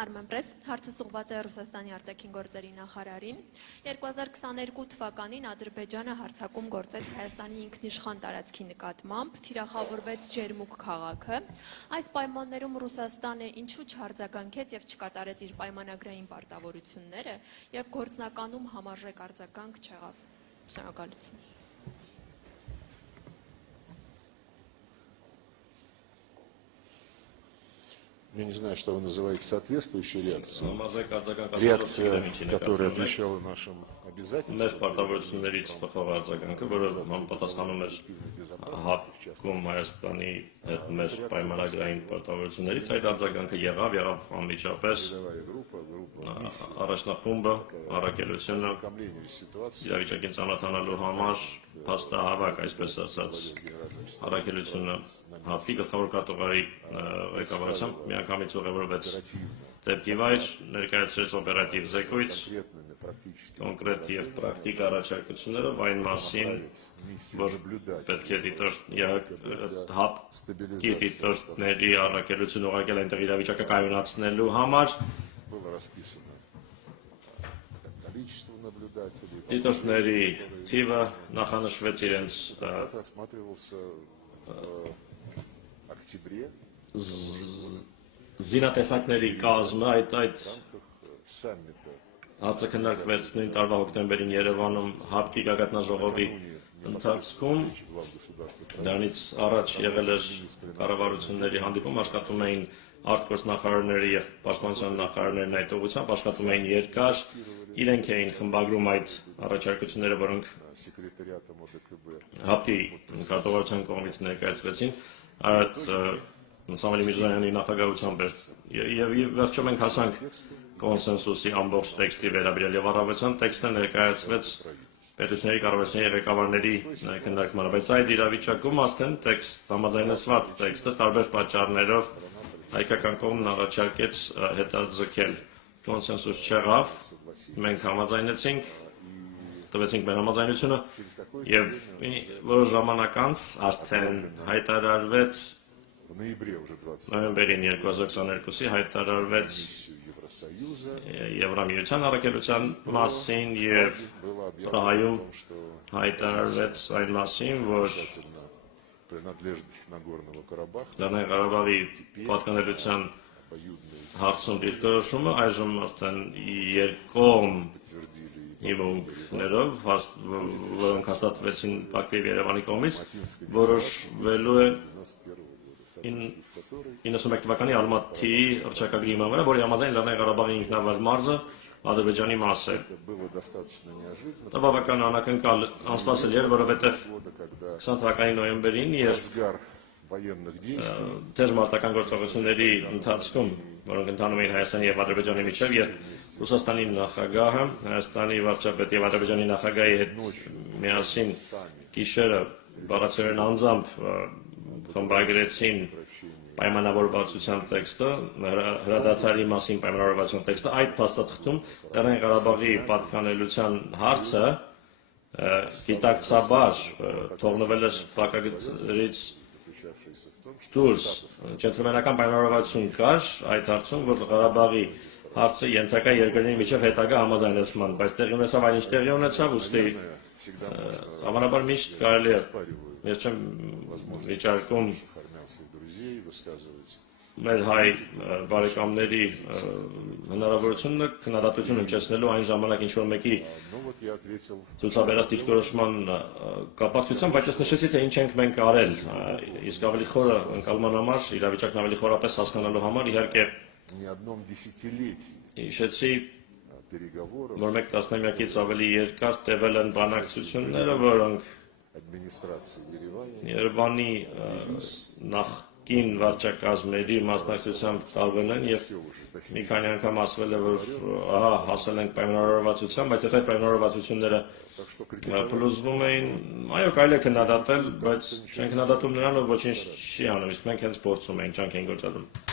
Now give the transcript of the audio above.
Armenpress հարցը ուղղված է Ռուսաստանի արտաքին գործերի նախարարին։ 2022 թվականին Ադրբեջանը հարձակում գործեց Հայաստանի ինքնիշխան տարածքի նկատմամբ, թիրախավորվեց Ջերմուկ քաղաքը։ Այս պայմաններում Ռուսաստանը ինչու չարձագանքեց եւ չկատարեց իր պայմանագրային պարտավորությունները եւ գործնականում համարժեք արձագանք չեղավ։ Շնորհակալություն։ Я не знаю, что вы называете соответствующей реакцией. Реакция, которая отвечала нашим обязательствам. Մեր պարտավորություններից փոխող արձագանքը, որը համապատասխանում էր հատկում Հայաստանի հետ մեր պայմանագրային պարտավորություններից, այդ արձագանքը եղավ անմիջապես առաջնախումբը, առաքելությունը իրավիճակին ծանոթանալու համար փաստահավաք, այսպես ասած, առաքելությունը հապի գլխավոր կատողարի ղեկավարությամբ միանգամից ուղևորվեց դեպքի վայր, ներկայացրեց օպերատիվ զեկույց, կոնկրետ եւ պրակտիկ առաջարկություններով այն մասին, որ պետք է հապկի դիտորդների առաքելություն ուղարկել այնտեղ իրավիճակը կայունացնելու համար, դիտորդների թիվը նախանշվեց իրենց զինատեսակների կազմը, այդ հացը քննարկվեց նույն տարվա հոկտեմբերին Երևանում հապկի գագաթնաժողովի ընթացքում, դրանից առաջ եղել էր կառավարությունների հանդիպում, աշխատում էին արտգործնախարարները եւ պաշտպանության նախարարներն այդ ուղղությամբ, աշխատում էին երկար, իրենք էին խմբագրում այդ առաջարկությունները, որոնք հապկի կառավարության կողմից ներկայացվեցին, Սամվել Միրզոյանի նախագահությամբ եւ վերջում մենք հասանք կոնսենսուսի ամբողջ տեքստի վերաբերյալ եւ առավոտյան տեքստը ներկայացվեց պետությունների կառավարությունների ղեկավարների քննարկմանը, բայց այդ իրավիճակում արդեն տեքստ համաձայնեցված տեքստը տարբեր պատճառներով հայկական կողմն առաջարկեց հետաձգել, կոնսենսուս չեղավ, մենք համաձայնեցինք, տվեցինք մեր համաձայնությունը եւ որոշ ժամանակ անց արդեն հայտարարվեց նոյեմբերին 2022-ի հայտարարվեց Եվրամիության առաքելության մասին եւ Պրահայում հայտարարվեց այն մասին, որ Լեռնային Ղարաբաղի պատկանելիության հարցում դիրքորոշումը այժմ արդեն երկկողմ հիմունքներով, որոնք հաստատվեցին Բաքվի եւ Երևանի կողմից, որոշվելու է 91 թվականի Ալմատիի հռչակագրի հիման վրա, որի համաձայն Լեռնային Ղարաբաղի ինքնավար մարզը Ադրբեջանի մաս է։ Դա բավական անակնկալ անսպասելի էր, որովհետև 20 թվականի նոյեմբերին, թեժ մարտական գործողությունների ընթացքում, որոնք ընթանում էին Հայաստանի եւ Ադրբեջանի միջեւ, երբ Ռուսաստանի նախագահը Հայաստանի վարչապետի եւ Ադրբեջանի նախագահի հետ միասին գիշերը բառացիորեն անձամբ խմբագրեցին պայմանավորվածության տեքստը, հրադադարի մասին պայմանավորվածության տեքստը, այդ փաստաթղթում Լեռնային Ղարաբաղի պատկանելիության հարցը գիտակցաբար թողնվել էր փակագծից դուրս, ջենտլմենական պայմանավորվածություն կար այդ հարցում, որ Ղարաբաղի հարցը ենթակա երկրների միջև հետագա համաձայնեցման, բայց տեղի ունեցավ այն ինչ տեղի ունեցավ, ուստի հավանաբար միշտ կարելի է ես չեմ վիճարկում մեր հայ բարեկամների հնարավորությունը քննադատություն հնչեցնելու այն ժամանակ ինչ-որ մեկի ցուցաբերած դիրքորոշման կապակցությամբ, բայց ես նշեցի, թե ինչ ենք մենք արել, իսկ ավելի խորը ընկալման համար, իրավիճակն ավելի խորապես հասկանալու համար, իհարկե հիշեցի, որ մեկ տասնամյակից ավելի երկար տևել են բանակցությունները, որոնք Երևանի նախկին վարչակազմերի մասնակցությամբ տարվել են եւ մի քանի անգամ ասվել է, որ հասել ենք պայմանավորվածության, բայց այդ պայմանավորվածությունները փլուզվում էին, այո, կարելի է քննադատել, բայց չեն քննադատում նրան, ով ոչինչ չի անում, իսկ մենք հենց փորձում ենք, ջանք ենք գործադրում։